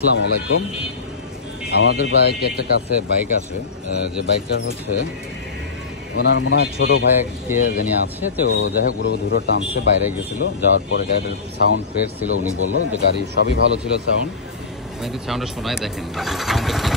আসসালামু আলাইকুম। আমাদের বাইকে একটা কাছে বাইক আসে, যে বাইকটা হচ্ছে ওনার মনে হয় ছোট ভাই কে জানি আছে। তো যাই হোক পুরো ধুরো টানছে, বাইরে গেছিল, যাওয়ার পরে গাড়ির সাউন্ড ফ্রেশ ছিল। উনি বললো যে গাড়ি সবই ভালো ছিল, সাউন্ড আমি কিন্তু সাউন্ডটা শোনাই, দেখেন সাউন্ডটা কি।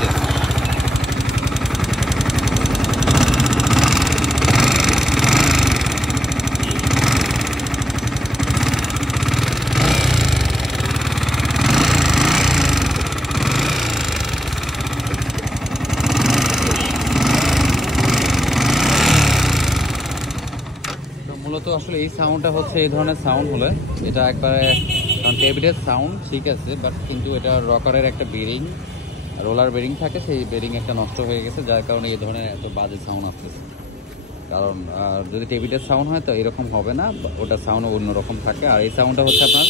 মূলত আসলে এই সাউন্ডটা হচ্ছে, এই ধরনের সাউন্ড হলে এটা একবারে, কারণ টেবিলের সাউন্ড ঠিক আছে, বাট কিন্তু এটা রকারের একটা বেরিং, রোলার বেরিং থাকে, সেই বেরিং একটা নষ্ট হয়ে গেছে, যার কারণে এই ধরনের এত বাজে সাউন্ড আসতেছে। কারণ যদি টেবিলের সাউন্ড হয় তো এরকম হবে না, ওটা সাউন্ড অন্যরকম থাকে। আর এই সাউন্ডটা হচ্ছে আপনার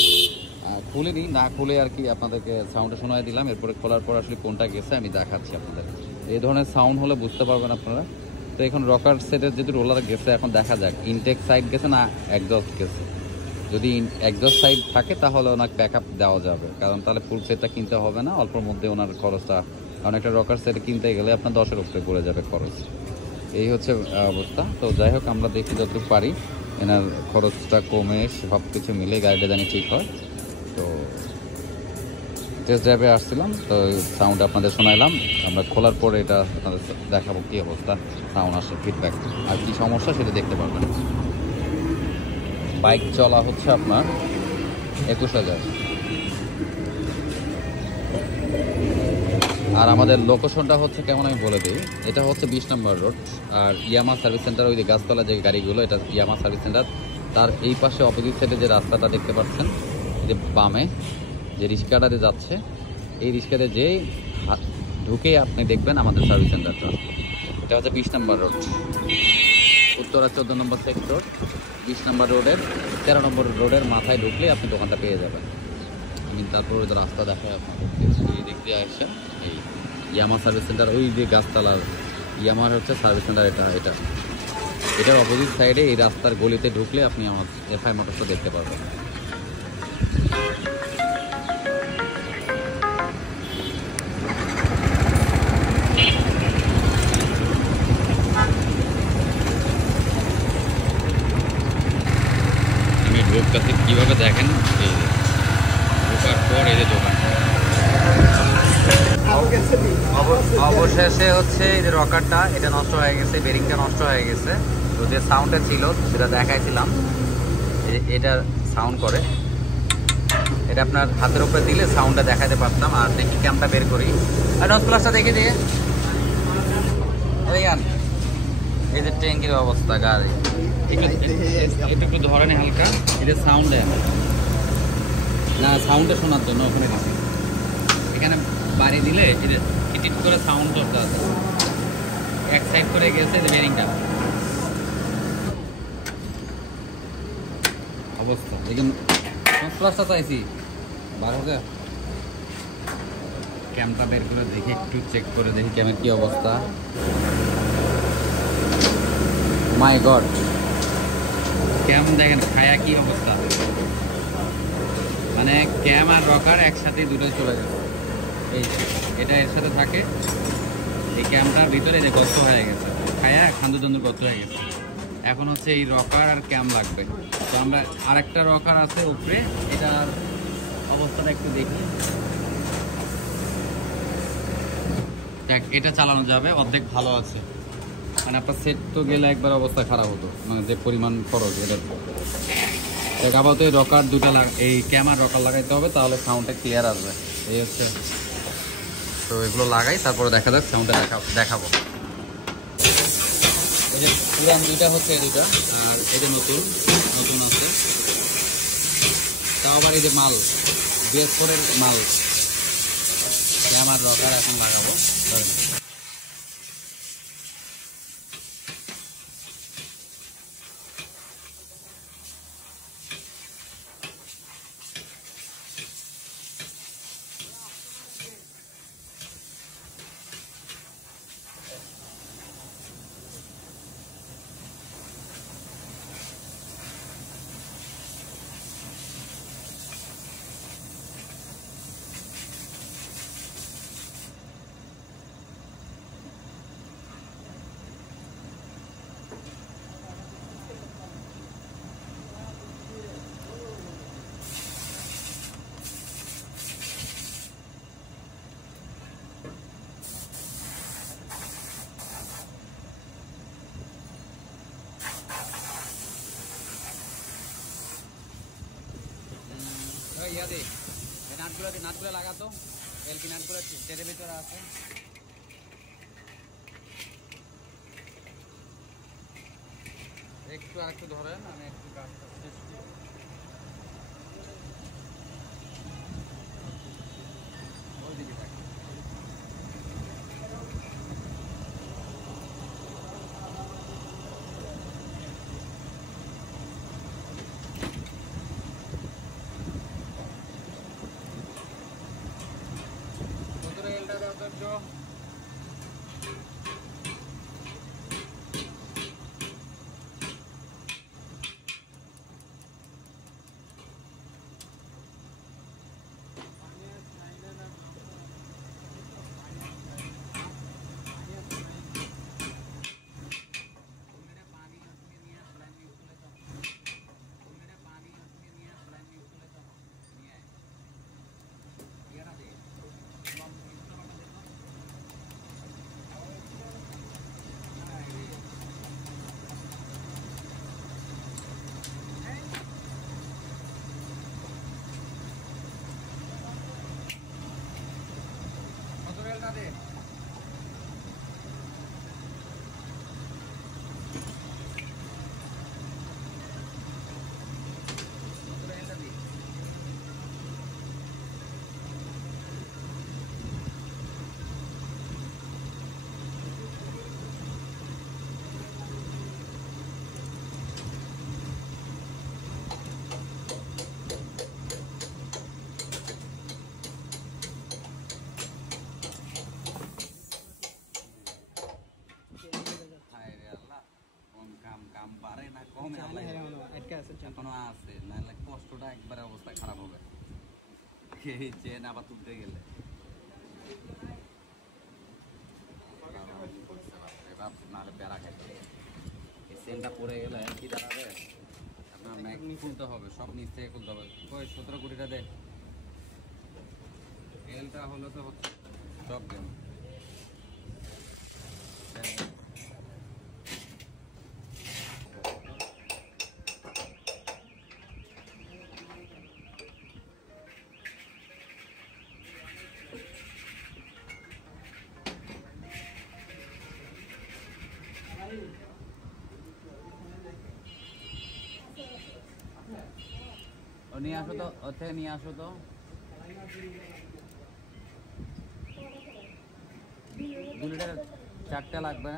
খুলিনি, না খুলে আর কি আপনাদেরকে সাউন্ডটা শোনায় দিলাম। এরপরে খোলার পর আসলে কোনটা গেছে আমি দেখাচ্ছি আপনাদের। এই ধরনের সাউন্ড হলে বুঝতে পারবেন আপনারা। তো এখন রকার সেটের যদি রোলার গেছে, এখন দেখা যাক ইনটেক সাইড গেছে না একজস্ট গেছে। যদি একজস্ট সাইড থাকে তাহলে ওনাকে ব্যাকআপ দেওয়া যাবে, কারণ তাহলে ফুল সেটটা কিনতে হবে না, অল্পর মধ্যে ওনার খরচটা, কারণ একটা রকার সেট কিনতে গেলে আপনার 10-এর উপরে পড়ে যাবে খরচ। এই হচ্ছে অবস্থা। তো যাই হোক, আমরা দেখি যতটুকু পারি এনার খরচটা কমে সব কিছু মিলে গাড়িটা জানি ঠিক হয়। তো টেস্ট ড্রাইভে আসছিলাম, তো সাউন্ড আপনাদের শোনাইলাম। আমরা খোলার পরে এটা আপনাদের দেখাবো কী অবস্থা, সাউন্ড আসে, ফিডব্যাক আর কী সমস্যা সেটা দেখতে পারবেন। বাইক চলা হচ্ছে আপনার 21,000। আর আমাদের লোকেশনটা হচ্ছে কেমন আমি বলে দিই, এটা হচ্ছে 20 নম্বর রোড। আর ইয়ামা সার্ভিস সেন্টার, ওই যে গাছতলা যে গাড়িগুলো, এটা ইয়ামা সার্ভিস সেন্টার। তার এই পাশে অপোজিট সাইডে যে রাস্তাটা দেখতে পাচ্ছেন, যে বামে যে রিক্সাটাতে যাচ্ছে, এই রিক্সাতে যে ঢুকে আপনি দেখবেন আমাদের সার্ভিস সেন্টারটা। এটা হচ্ছে 20 নম্বর রোড, উত্তরা 14 নম্বর সেক্টর, 20 নম্বর রোডের 13 নম্বর রোডের মাথায় ঢুকলে আপনি দোকানটা পেয়ে যাবেন। আমি তারপর ওই রাস্তা দেখায় আপনাদেরকে, এই দিক দিয়ে আসছেন, এই ইয়ামা সার্ভিস সেন্টার, ওই যে গাছতলার ইয়ামার হচ্ছে সার্ভিস সেন্টার। এটার অপোজিট সাইডে এই রাস্তার গলিতে ঢুকলে আপনি আমার এফআই মোটরসটা দেখতে পারবেন। আমি ঢুকতে কীভাবে দেখেন, এই ঢোকার পর এই যে দোকান, অবশেষে হচ্ছে এই যে রকারটা, এটা নষ্ট হয়ে গেছে, বেরিংটা নষ্ট হয়ে গেছে। তো যে সাউন্ডটা ছিল সেটা দেখাইছিলাম, এটা সাউন্ড করে, এটা আপনার হাতের উপরে দিলে সাউন্ডটা দেখাতে পারতাম। আর দেখি ক্যামটা বের করি, আর নস প্লাসটা দেখে দিয়ে এই যে ট্যাঙ্কির অবস্থা, গাড়ি একটু ধরেনি হালকা, এটা সাউন্ড দেয় না, সাউন্ডটা শোনার জন্য ওখানে দিচ্ছি। এখানে বাড়ি দিলে টিট করে সাউন্ড করতে আছে, এক সাইড করে গেছে বেরিংটা অবস্থা। দেখুন প্লাসটা চাইছি 12,000। ক্যামটা বের করে দেখি, একটু চেক করে দেখি ক্যামের কি অবস্থা। মাই গড, ক্যাম দেখেন খায়া কি অবস্থা, মানে ক্যাম আর রকার একসাথে দুটোই চলে গেছে। এই এটা এর সাথে থাকে, এই ক্যামটার ভিতরে যে গর্ত হয়ে গেছে, খায়া খান্দুদন্দুর গর্ত হয়ে গেছে। এখন হচ্ছে এই রকার আর ক্যাম লাগবে। তো আমরা আরেকটা রকার আছে উপরে, এটার অবস্থাটা একটু দেখি। দেখ, এটা চালানো যাবে, অর্ধেক ভালো আছে, মানে আপনার সেট তো গেলে একবার অবস্থা খারাপ হতো, মানে যে পরিমাণ খরচ এটার। দেখ আপাতত এই রকার দুটো এই ক্যামেরার রকার লাগাইতে হবে, তাহলে সাউন্ডটা ক্লিয়ার আসবে। এই হচ্ছে, তো এগুলো লাগাই, তারপরে দেখা যাক সাউন্ডটা দেখাবো। এই যে পুরান দুইটা হচ্ছে, এই দুইটা, আর এই যে নতুন আছে, তাও আবার এই যে মাল BS4 মাল, আমার রকার এখন লাগাবো। ইয়া দে, নাটগুলো লাগাতো, এলপি নাটগুলো টেরের ভিতরে আছে। একটু আরেকটু ধরেন, আমি একটু কাজটা শেষ করি। বল দিবি তাকে। এলটা দাও তো একটু। এখনো আছে, নাহলে কষ্টটা একবারে অবস্থা খারাপ হবে চেন আবার তুলতে গেলে। নাহলে প্যারা খাইতে এই চেনটা পড়ে গেলে কি দাঁড়াবে, আপনার ম্যাক খুলতে হবে, সব নিচ থেকে খুলতে হবে। ওই 17 কোটিটা দেখ, এলটা হলো তো হচ্ছে সব গেম। নিয়ে আসো তো, ওর থেকে নিয়ে আসো তো। 2 লিটার 4টা লাগবে।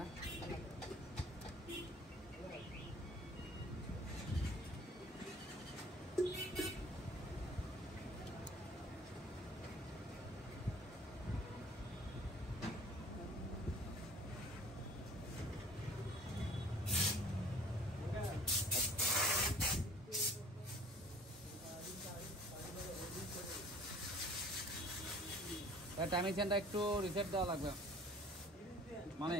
টাইমিং চেনটা একটু রিসেট দেওয়া লাগবে, মানে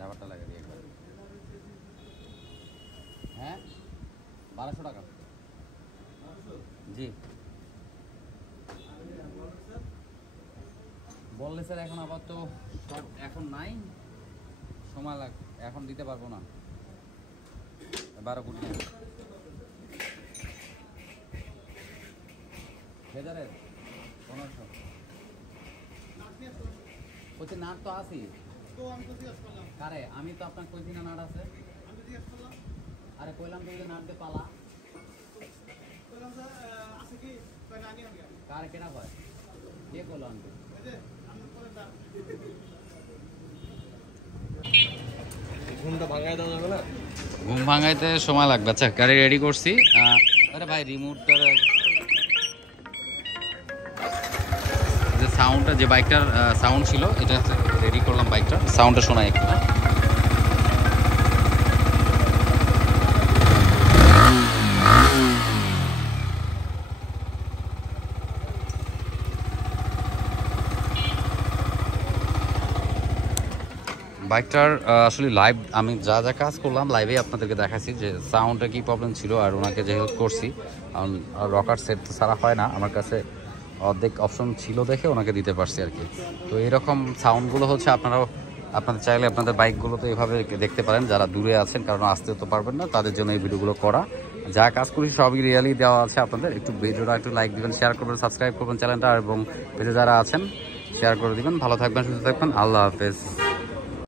রাবারটা লাগিয়ে দিই একবার। হ্যাঁ 1200 টাকা। জি বললে স্যার, এখন আবার তো এখন নাই, সময় লাগ, এখন দিতে পারবো না। 12 কোটি ফেদারের 1500 বলছি। নাট তো আসি কারে, আমি তো আপনার কইছি না নাট আছে। আরে কইলাম তো নাট দিয়ে পালা কারে কেনা হয়, কে কইলো আনতে? ঘুম ভাঙাইতে সময় লাগবে। আচ্ছা গাড়ি রেডি করছি। আরে ভাই রিমোটটার যে সাউন্ডটা, যে বাইকটার সাউন্ড ছিল, এটা রেডি করলাম। বাইকটার সাউন্ডটা শোনাই একটু। বাইকটার আসলে লাইভ আমি যা যা কাজ করলাম লাইভে আপনাদেরকে দেখাচ্ছি যে সাউন্ডটা কী প্রবলেম ছিল, আর ওনাকে যে হেল্প করছি। কারণ রকার সেট তো ছাড়া হয় না, আমার কাছে অর্ধেক অপশন ছিল দেখে ওনাকে দিতে পারছি আর কি। তো এরকম সাউন্ডগুলো হচ্ছে আপনাদের চাইলে আপনাদের বাইকগুলো তো এভাবে দেখতে পারেন, যারা দূরে আছেন, কারণ আসতে তো পারবেন না, তাদের জন্য এই ভিডিওগুলো করা। যা কাজ করি সবই রিয়েলি দেওয়া আছে আপনাদের। একটু ভিডিওটা একটু লাইক দিবেন, শেয়ার করবেন, সাবস্ক্রাইব করবেন চ্যানেলটা, এবং পেজে যারা আছেন শেয়ার করে দিবেন। ভালো থাকবেন, সুস্থ থাকবেন, আল্লাহ হাফেজ।